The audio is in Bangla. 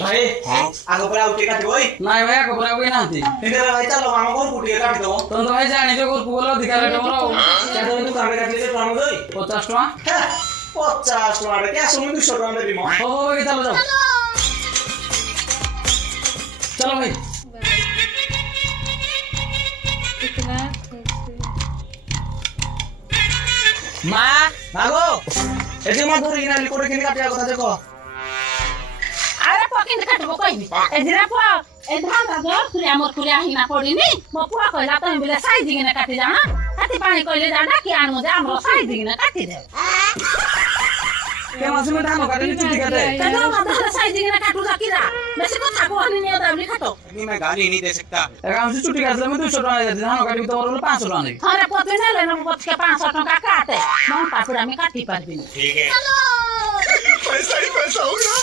ভাই আগে পরে উঠে কাটবো ওই নাই ভাই আগে পরে কই নাতি এদের ভাই চলো মামা কোন কুটিয়ে কাটি দেবো তোর তো ভাই জানি যে গল্প বলো অধিকার এটা বলো কেন তুমি দোকানে কাটলে তো আমরা ওই 50 টাকা 50 টাকা কে আসলে 200 টাকা দেবো ও ভাই চলো যাও চলো ভাই মা মাগো এটি মা ধরে কিনা করে কিনে কাটিয়া কথা দেখো আরে পকিন কাটবো কইনি এদিরা পো এ ধান দাও তুই আমর করে আহিনা পড়িনি মো পুয়া কইলা তুমি বলে সাই দিগিনা কাটি যাও না কাটি পানি কইলে যা না কি আনমো যে আমরা সাই দিগিনা কাটি দেব কে মাসে ধান কাটে চুটি কাটে কেন মাথা সাই দিগিনা কাটু যা কিরা বেশি কথা কোনি নিয়ে দাবলি খাটো नहीं मैं गाली नहीं दे सकता এখন সে চুটি কাটলে আমি 200 টাকা দিই ধান কাটি তোমার বলে 500 টাকা নেই আরে কত নেলে না পথকে 500 টাকা কাটে মন তারপরে আমি কাটি পারবি না ठीक है पैसा ही पैसा होगा